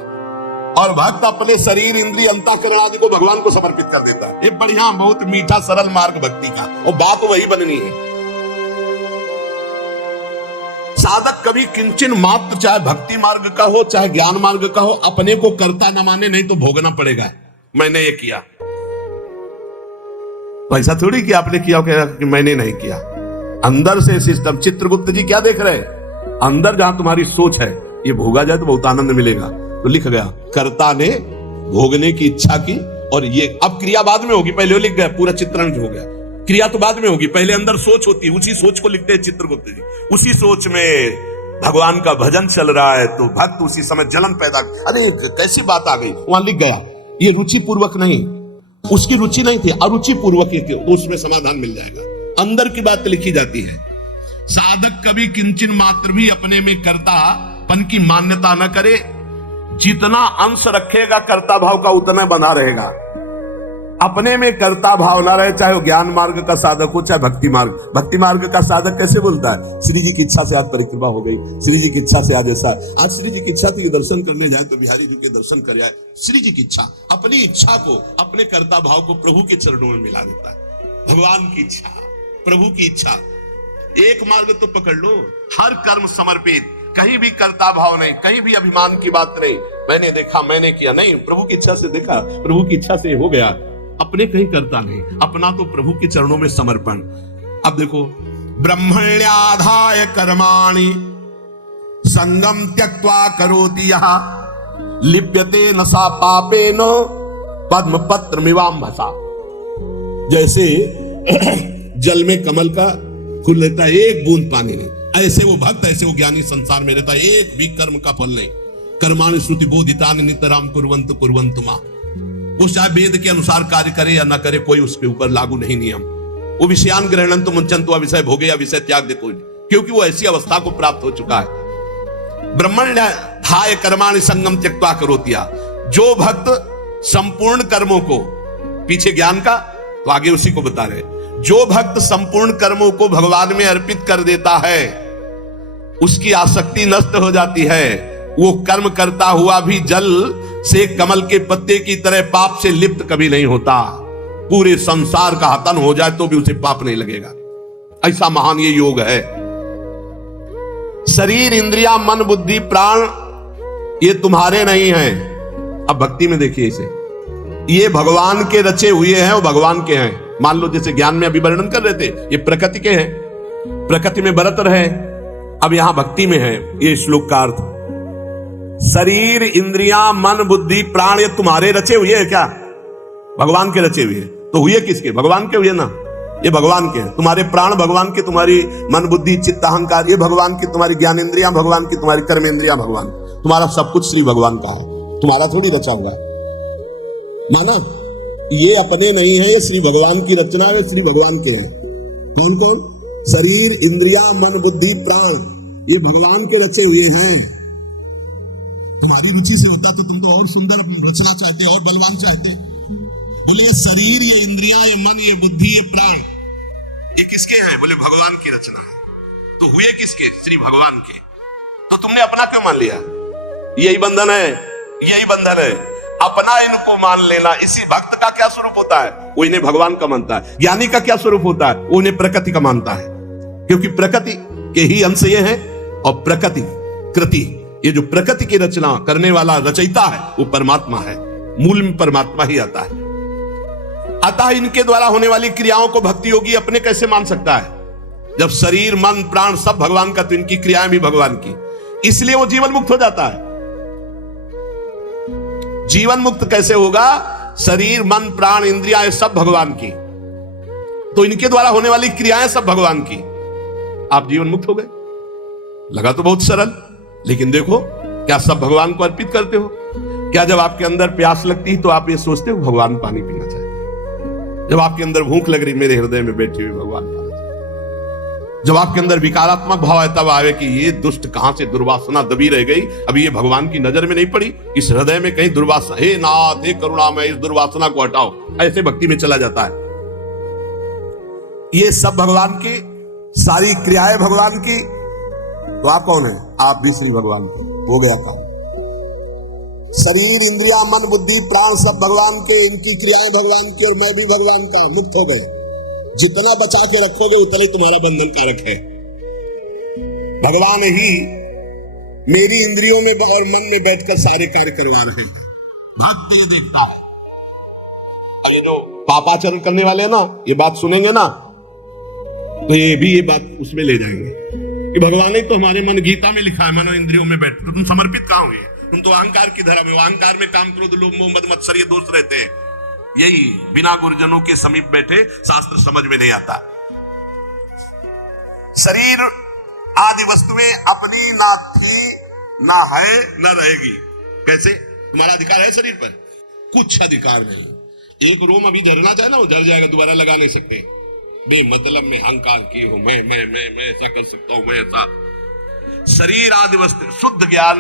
और भक्त अपने शरीर, इंद्रिय, अंतःकरण आदि को भगवान को समर्पित कर देता है। ये बढ़िया, बहुत मीठा सरल मार्ग भक्ति का, और बात वही बननी है। साधक कभी किंचन मात्र, चाहे भक्ति मार्ग का हो चाहे ज्ञान मार्ग का हो, अपने को कर्ता न माने, नहीं तो भोगना पड़ेगा। मैंने ये किया, ऐसा थोड़ी कि आपने किया कि मैंने नहीं किया। अंदर से सिस्टम। चित्रगुप्त जी क्या देख रहे हैं? अंदर जहां तुम्हारी सोच है, ये भोगा जाए तो बहुत आनंद मिलेगा। तो लिख गया, कर्ता ने भोगने की इच्छा की, और ये अब क्रिया बाद में होगी, पहले लिख गया, पूरा चित्रण हो गया। क्रिया तो बाद में होगी, पहले अंदर सोच होती है, उसी सोच को लिखते हैं चित्रगुप्त जी। उसी सोच में भगवान का भजन चल रहा है, तो भक्त उसी समय जलन पैदा, अरे कैसी बात आ गई, वहां लिख गया। ये रुचि पूर्वक नहीं, उसकी रुचि नहीं थी, अरुचि पूर्वक, उसमें समाधान मिल जाएगा। अंदर की बात लिखी जाती है। साधक कभी किंचन मात्र भी अपने में कर्तापन की मान्यता न करे। जितना अंश रखेगा कर्ता भाव का, उतना बना रहेगा। अपने में कर्ता भाव ना रहे, चाहे वो ज्ञान मार्ग का साधक हो चाहे भक्ति मार्ग। भक्ति मार्ग का साधक कैसे बोलता है? श्री जी की इच्छा से आज परिक्रमा हो गई, श्री जी की इच्छा से आज ऐसा, आज श्री जी की इच्छा थी दर्शन करने जाए तो बिहारी जी के दर्शन कर आए। श्री जी की इच्छा, अपनी इच्छा को, अपने कर्ता भाव को प्रभु के चरणों में मिला देता है। भगवान की इच्छा, प्रभु की इच्छा, एक मार्ग तो पकड़ लो, हर कर्म समर्पित, कहीं भी कर्ता भाव नहीं, कहीं भी अभिमान की बात नहीं, मैंने देखा, मैंने किया नहीं, प्रभु की इच्छा से देखा, प्रभु की इच्छा से हो गया। अपने कहीं करता नहीं, अपना तो प्रभु के चरणों में समर्पण। अब देखो, ब्रह्मण्याधाय कर्माणि संगम त्यक्त्वा करोति यः लिप्यते न सा पापेन पद्म पत्र मिवाम्भसा। जैसे जल में कमल का फूल रहता है, एक बूंद पानी नहीं, ऐसे वो भक्त, ऐसे वो ज्ञानी संसार में रहता है, एक भी कर्म का फल नहीं। कर्माणि श्रुति बोधितानि नितराम कुर्वन्तु कुर्वन्तु मा। वो चाहे वेद के अनुसार कार्य करे या ना करे, कोई उसके ऊपर लागू नहीं नियम। वो विषयान ग्रहणंतु मुंचन्तु विषय भोगे या विषय त्याग दे कोई, क्योंकि वो ऐसी अवस्था को प्राप्त हो चुका है। ब्रह्मण्याधाय कर्माणि संगम त्यक्त्वा करोति यः। जो भक्त संपूर्ण कर्मों को, पीछे ज्ञान का तो आगे उसी को बता रहे, जो भक्त संपूर्ण कर्मों को भगवान में अर्पित कर देता है, उसकी आसक्ति नष्ट हो जाती है। वो कर्म करता हुआ भी जल से कमल के पत्ते की तरह पाप से लिप्त कभी नहीं होता। पूरे संसार का हतन हो जाए तो भी उसे पाप नहीं लगेगा। ऐसा महान ये योग है। शरीर, इंद्रिया, मन, बुद्धि, प्राण ये तुम्हारे नहीं हैं। अब भक्ति में देखिए इसे, ये भगवान के रचे हुए हैं, वो भगवान के हैं। मान लो जैसे ज्ञान में अभी वर्णन कर रहे थे, ये प्रकृति के हैं, प्रकृति में बरत रहे। अब यहां भक्ति में है ये श्लोक का अर्थ। शरीर, इंद्रियां, मन, बुद्धि, प्राण ये तुम्हारे रचे हुए हैं क्या? भगवान के रचे हुए हैं। तो हुए किसके? भगवान के हुए ना, ये भगवान के हैं। तुम्हारे प्राण भगवान के, तुम्हारी मन, बुद्धि, चित्त, अहंकार ये भगवान की, तुम्हारी ज्ञान इंद्रियां भगवान की, तुम्हारी कर्म इंद्रियां भगवान, तुम्हारा सब कुछ श्री भगवान का है, तुम्हारा थोड़ी रचा हुआ है। माना, ये अपने नहीं है, ये श्री भगवान की रचना है, श्री भगवान के हैं। कौन कौन? शरीर, इंद्रिया, मन, बुद्धि, प्राण ये भगवान के रचे हुए हैं। तुम्हारी रुचि से होता तो तुम तो और सुंदर रचना चाहते, और बलवान चाहते। बोले ये शरीर, ये इंद्रियां, ये मन, ये बुद्धि, ये प्राण, ये किसके हैं? बोले भगवान की रचना है। तो हुए किसके? श्री भगवान के। तो तुमने अपना क्यों मान लिया? यही बंधन है, यही बंधन है, अपना इनको मान लेना। इसी भक्त का क्या स्वरूप होता है? वो इन्हें भगवान का मानता है। ज्ञानी का क्या स्वरूप होता है? वो इन्हें प्रकृति का मानता है, क्योंकि प्रकृति के ही अंश ये है। और प्रकृति कृति, ये जो प्रकृति की रचना करने वाला रचयिता है वो परमात्मा है। मूल में परमात्मा ही आता है। अतः इनके द्वारा होने वाली क्रियाओं को भक्ति योगी अपने कैसे मान सकता है? जब शरीर, मन, प्राण सब भगवान का, तो इनकी क्रियाएं भी भगवान की, इसलिए वो जीवन मुक्त हो जाता है। जीवन मुक्त कैसे होगा? शरीर, मन, प्राण, इंद्रियां सब भगवान की, तो इनके द्वारा होने वाली क्रियाएं सब भगवान की। आप जीवन मुक्त हो गए। लगा तो बहुत सरल, लेकिन देखो, क्या सब भगवान को अर्पित करते हो? क्या जब आपके अंदर प्यास लगती है तो आप ये सोचते हो भगवान पानी पीना चाहते हैं? जब आपके अंदर भूख लग रही, मेरे हृदय में बैठे हुए भगवान पाना चाहते। जब आपके अंदर विकारात्मक भाव है, तब आवे कि ये दुष्ट कहां से दुर्वासना दबी रह गई, अभी ये भगवान की नजर में नहीं पड़ी, इस हृदय में कहीं दुर्वासना, हे नाथ, हे करुणामय, इस दुर्वासना को हटाओ। ऐसे भक्ति में चला जाता है। ये सब भगवान की, सारी क्रियाएं भगवान की, तो आप कौन है? आप भी श्री भगवान के। हो गया काम। शरीर, इंद्रिया, मन, बुद्धि, प्राण सब भगवान के, इनकी क्रियाएं भगवान की, और मैं भी भगवान का। मुक्त हो गए। जितना बचा के रखोगे उतना ही तुम्हारा बंधन कारक है। भगवान ही मेरी इंद्रियों में और मन में बैठकर सारे कार्य करवा रहे हैं। भक्त ये देखता है। ये जो पापाचरण करने वाले हैं ना, ये बात सुनेंगे ना, तो ये बात उसमें ले जाएंगे कि भगवान ने तो हमारे मन, गीता में लिखा है, मन इंद्रियों में बैठते। तो तुम समर्पित कहां हुए? तुम तो अहंकार की धर्म है। अहंकार में काम, क्रोध, लोभ, मोह, मद, मत्सर ये दोष रहते हैं। यही बिना गुरुजनों के समीप बैठे शास्त्र समझ में नहीं आता। शरीर आदि वस्तुएं अपनी ना थी, ना है, ना रहेगी। कैसे? तुम्हारा अधिकार है शरीर पर? कुछ अधिकार नहीं। एक रोम अभी झरना चाहे ना, वो झड़ जाएगा, दोबारा लगा नहीं सकते। बेमतलब में अहंकार किए हो, मैं ऐसा कर सकता हूं, मैं ऐसा। शरीर आदि वस्तु, शुद्ध ज्ञान,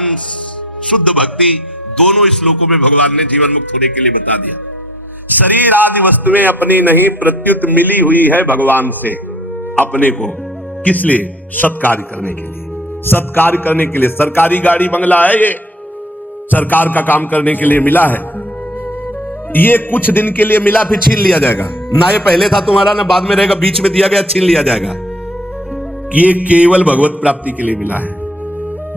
शुद्ध भक्ति, दोनों श्लोकों में भगवान ने जीवन मुक्त होने के लिए बता दिया। शरीर आदि वस्तुएं अपनी नहीं, प्रत्युत मिली हुई है भगवान से अपने को। किस लिए? सत्कार्य करने के लिए। सत्कार्य करने के लिए। सरकारी गाड़ी बंगला है, ये सरकार का काम करने के लिए मिला है। ये कुछ दिन के लिए मिला, फिर छीन लिया जाएगा। ना ये पहले था तुम्हारा, ना बाद में रहेगा, बीच में दिया गया, छीन लिया जाएगा। ये केवल भगवत प्राप्ति के लिए मिला है।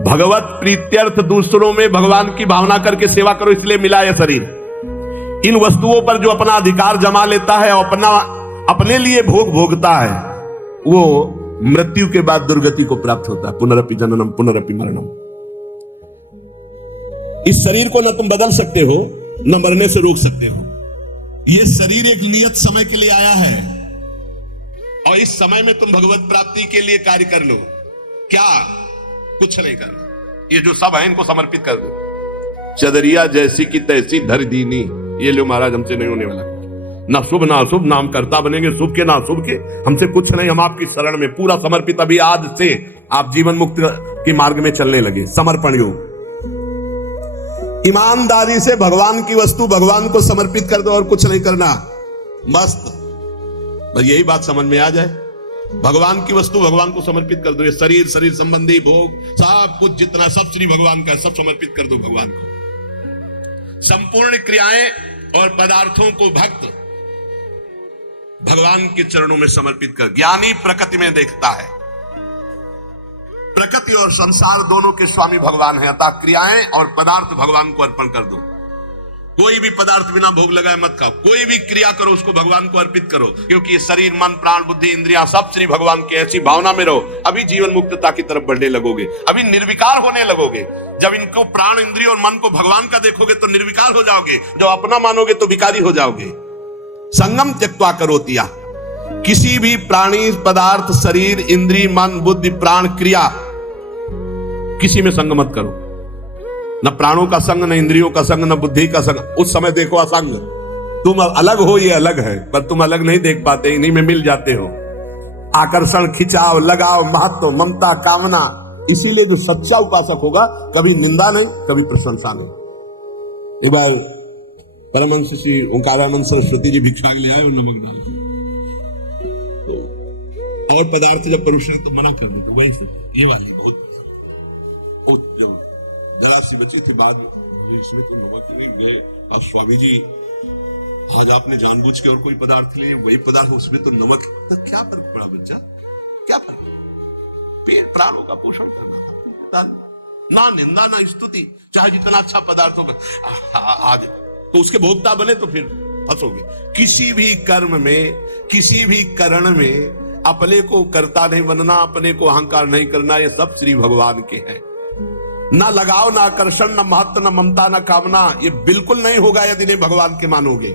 भगवत प्रीत्यर्थ, दूसरों में भगवान की भावना करके सेवा करो, इसलिए मिला यह शरीर। इन वस्तुओं पर जो अपना अधिकार जमा लेता है, अपने लिए भोग भोगता है, वो मृत्यु के बाद दुर्गति को प्राप्त होता है। पुनरपि जननम पुनरपि मरणम। इस शरीर को न तुम बदल सकते हो, न मरने से रोक सकते हो। यह शरीर एक नियत समय के लिए आया है, और इस समय में तुम भगवत प्राप्ति के लिए कार्य कर लो। क्या? कुछ नहीं करना। ये जो सब है, इनको समर्पित कर दो। चदरिया जैसी की तैसी धर दीनी, ये लो महाराज, हमसे नहीं होने वाला। ना शुभ ना अशुभ, नाम करता बनेंगे, शुभ के ना अशुभ के, हमसे कुछ नहीं। हम आपकी शरण में पूरा समर्पित। अभी आज से आप जीवन मुक्त के मार्ग में चलने लगे। समर्पण योग। ईमानदारी से भगवान की वस्तु भगवान को समर्पित कर दो, और कुछ नहीं करना। मस्त। बस यही बात समझ में आ जाए। भगवान की वस्तु भगवान को समर्पित कर दो। ये शरीर, शरीर संबंधी भोग, सब कुछ जितना, सब श्री भगवान का, सब समर्पित कर दो भगवान को। संपूर्ण क्रियाएं और पदार्थों को भक्त भगवान के चरणों में समर्पित कर। ज्ञानी प्रकृति में देखता है। प्रकृति और संसार दोनों के स्वामी भगवान है। अतः क्रियाएं और पदार्थ भगवान को अर्पण कर दो। कोई भी पदार्थ बिना भोग लगाए मत खाओ। कोई भी क्रिया करो, उसको भगवान को अर्पित करो, क्योंकि ये शरीर, मन, प्राण, बुद्धि, इंद्रियां सब श्री भगवान की। ऐसी भावना में रहो। अभी जीवन मुक्तता की तरफ बढ़ने लगोगे। अभी निर्विकार होने लगोगे। जब इनको, प्राण, इंद्रिय और मन को भगवान का देखोगे तो निर्विकार हो जाओगे। जब अपना मानोगे तो विकारी हो जाओगे। संगम त्यक्त्वा करोतिया। किसी भी प्राणी, पदार्थ, शरीर, इंद्रिय, मन, बुद्धि, प्राण, क्रिया, किसी में संग मत करो। न प्राणों का संग, न इंद्रियों का संग, न बुद्धि का संग। उस समय देखो असंग। तुम अलग हो, ये अलग है, पर तुम अलग नहीं देख पाते, इन्हीं में मिल जाते हो। आकर्षण, खिंचाव, लगाव, महत्व, ममता, कामना, इसीलिए जो सच्चा उपासक होगा कभी निंदा नहीं, कभी प्रशंसा नहीं। एक बार परमहंस श्री ओंकारानंद सरस्वती जी भिक्षा ले आए और नमक डाल तो और पदार्थ जब परोसने तो मना कर दे, तो वही ये वाली बहुत जो जरा सी बची थी बाद में, इसमें तो नमक नहीं गए। अब स्वामी जी आज आपने जानबूझ के और कोई पदार्थ लिए, वही पदार्थ उसमें तो नमक, तो क्या फर्क पड़ा बच्चा, क्या फर्क? पेट प्राणों का पोषण करना था, ना निंदा ना स्तुति, चाहे जितना अच्छा पदार्थ होगा आज तो उसके भोक्ता बने तो फिर फंसोगे। किसी भी कर्म में, किसी भी करण में अपने को कर्ता नहीं बनना, अपने को अहंकार नहीं करना, ये सब श्री भगवान के हैं। ना लगाव, ना आकर्षण, ना महत्व, ना ममता, ना कामना, ये बिल्कुल नहीं होगा यदि नहीं भगवान के मानोगे।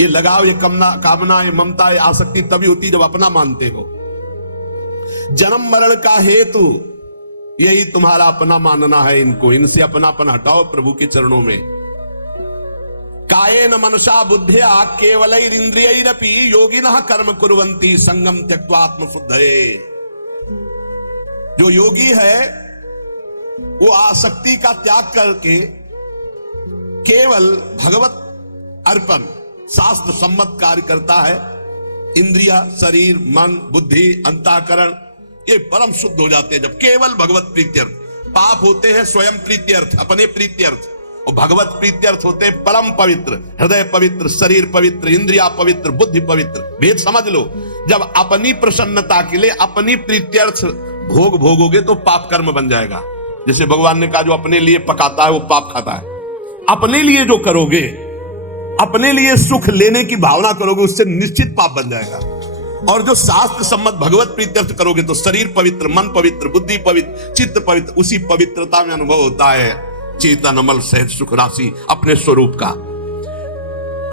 ये लगाव, ये कामना, ये ममता, ये आसक्ति तभी होती जब अपना मानते हो। जन्म मरण का हेतु यही तुम्हारा अपना मानना है, इनको, इनसे अपनापन हटाओ प्रभु के चरणों में। कायेन मनसा बुद्धिया केवलैरिंद्रियैरपि योगिनः कर्म कुर्वन्ति संगम त्यक्त्वा आत्मशुद्धये। जो योगी है वो आसक्ति का त्याग करके केवल भगवत अर्पण शास्त्र सम्मत कार्य करता है। इंद्रिया, शरीर, मन, बुद्धि, अंतःकरण ये परम शुद्ध हो जाते हैं जब केवल भगवत प्रीत्यर्थ। पाप होते हैं स्वयं प्रीत्यर्थ, अपने प्रीत्यर्थ, और भगवत प्रीत्यर्थ होते हैं परम पवित्र, हृदय पवित्र, शरीर पवित्र, इंद्रिया पवित्र, बुद्धि पवित्र। भेद समझ लो। जब अपनी प्रसन्नता के लिए अपनी प्रीत्यर्थ भोग भोगोगे तो पाप कर्म बन जाएगा। जैसे भगवान ने कहा जो अपने लिए पकाता है वो पाप खाता है। अपने लिए जो करोगे, अपने लिए सुख लेने की भावना करोगे, उससे निश्चित पाप बन जाएगा। और जो शास्त्र सम्मत भगवत प्रीत्यर्थ करोगे तो शरीर पवित्र, मन पवित्र, बुद्धि पवित्र, चित्त पवित्र, उसी पवित्रता में अनुभव होता है चेतन अमल सहज सुख राशि अपने स्वरूप का।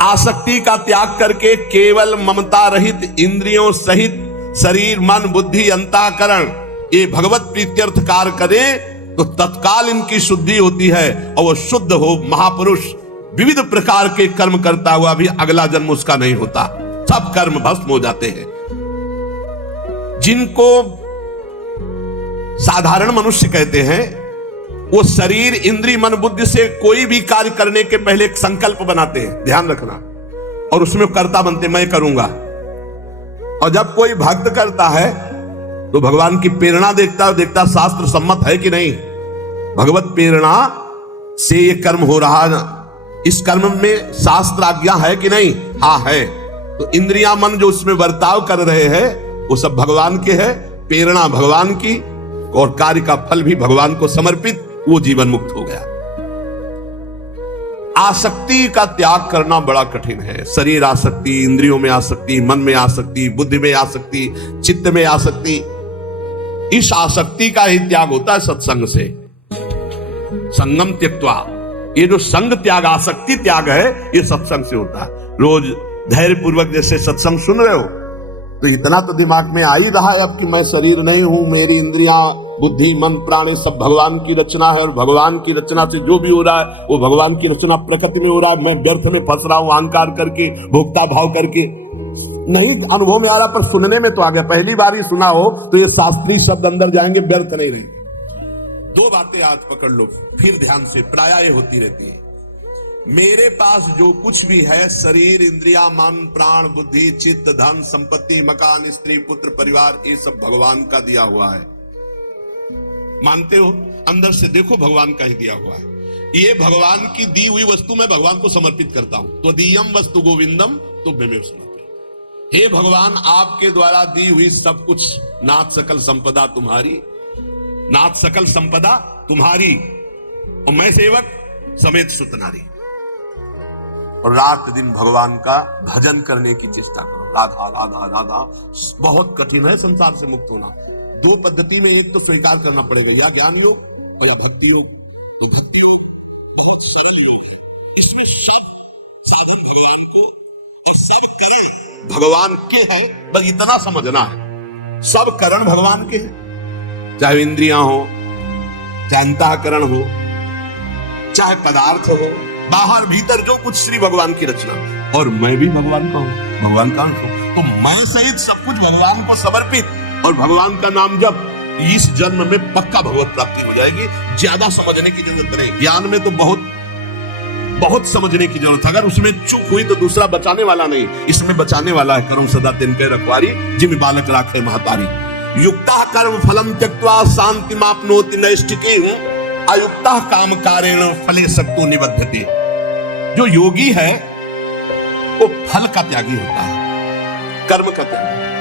आसक्ति का त्याग करके केवल ममता रहित इंद्रियों सहित शरीर, मन, बुद्धि, अंतःकरण ये भगवत प्रीत्यर्थ कार्य करे तो तत्काल इनकी शुद्धि होती है और वो शुद्ध हो महापुरुष विविध प्रकार के कर्म करता हुआ भी अगला जन्म उसका नहीं होता, सब कर्म भस्म हो जाते हैं। जिनको साधारण मनुष्य कहते हैं वो शरीर, इंद्रिय, मन, बुद्धि से कोई भी कार्य करने के पहले एक संकल्प बनाते हैं, ध्यान रखना, और उसमें कर्ता बनते, मैं करूंगा। और जब कोई भक्त करता है तो भगवान की प्रेरणा देखता शास्त्र सम्मत है कि नहीं, भगवत प्रेरणा से ये कर्म हो रहा है, इस कर्म में शास्त्र आज्ञा है कि नहीं, हाँ है। तो इंद्रिया, मन जो उसमें बर्ताव कर रहे हैं वो सब भगवान के है, प्रेरणा भगवान की और कार्य का फल भी भगवान को समर्पित, वो जीवन मुक्त हो गया। आसक्ति का त्याग करना बड़ा कठिन है। शरीर आसक्ति, इंद्रियों में आसक्ति, मन में आसक्ति, बुद्धि में आसक्ति, चित्त में आसक्ति, इस आसक्ति का ही त्याग होता है सत्संग से। संगम त्यक्त्वा, ये जो संग त्याग, आसक्ति त्याग है, ये सत्संग से होता है। रोज धैर्य पूर्वक जैसे सत्संग सुन रहे हो तो इतना तो दिमाग में आ ही रहा है अब कि मैं शरीर नहीं हूं, मेरी इंद्रियां, बुद्धि, मन, प्राण ये सब भगवान की रचना है और भगवान की रचना से जो भी हो रहा है वो भगवान की रचना प्रकृति में हो रहा है। मैं व्यर्थ में फंस रहा हूं अहंकार करके, भोक्ता भाव करके। नहीं अनुभव में आ रहा पर सुनने में तो आ गया। पहली बार ही सुना हो तो ये शास्त्रीय शब्द अंदर जाएंगे, व्यर्थ नहीं रहेंगे। दो बातें आज पकड़ लो फिर ध्यान से, प्रायः होती रहती है। मेरे पास जो कुछ भी है, शरीर, इंद्रिया, मन, प्राण, बुद्धि, चित्त, धन, संपत्ति, मकान, स्त्री, पुत्र, परिवार, ये सब भगवान का दिया हुआ है। मानते हो? अंदर से देखो भगवान का ही दिया हुआ है। ये भगवान की दी हुई वस्तु मैं भगवान को समर्पित करता हूं। तो दीयम वस्तु गोविंदम तुभ्यमेव समर्पयामि। हे भगवान, आपके द्वारा दी हुई सब कुछ, नाथ सकल संपदा तुम्हारी, नाथ सकल संपदा तुम्हारी, और मैं सेवक समेत सुत नारी। और रात दिन भगवान का भजन करने की चेष्टा करो। राधा राधा राधा। बहुत कठिन है संसार से मुक्त होना। दो पद्धति में एक तो स्वीकार करना पड़ेगा, या ज्ञान योग और या भक्ति योग। तो भक्ति योग बहुत सरल योग है, इसमें सब साधन भगवान को और सब करण भगवान के हैं, बस इतना समझना है। सब करण भगवान के हैं, चाहे इंद्रियां हो, चाहे अंतःकरण हो, चाहे पदार्थ हो, बाहर भीतर जो कुछ श्री भगवान की रचना। और मैं भी भगवान का हूं, भगवान का अंश हूं। तो मैं सहित सब कुछ भगवान को समर्पित और भगवान का नाम जप इस जन्म में पक्का भगवत प्राप्ति हो जाएगी। ज्यादा समझने की जरूरत नहीं। ज्ञान में तो बहुत समझने की जरूरत है। अगर उसमें चूक हुई तो दूसरा बचाने वाला नहीं, इसमें बचाने वाला है। करूं सदा तिनके रखवारी, जिम बालक राखे महतारी। युक्ता कर्म फलम त्यक्त्वा शांति मापनोति नैष्ठिकी, अयुक्ता काम कारेण फले सक्तो निबध्यते। जो योगी है वो फल का त्यागी होता है, कर्म का त्यागी।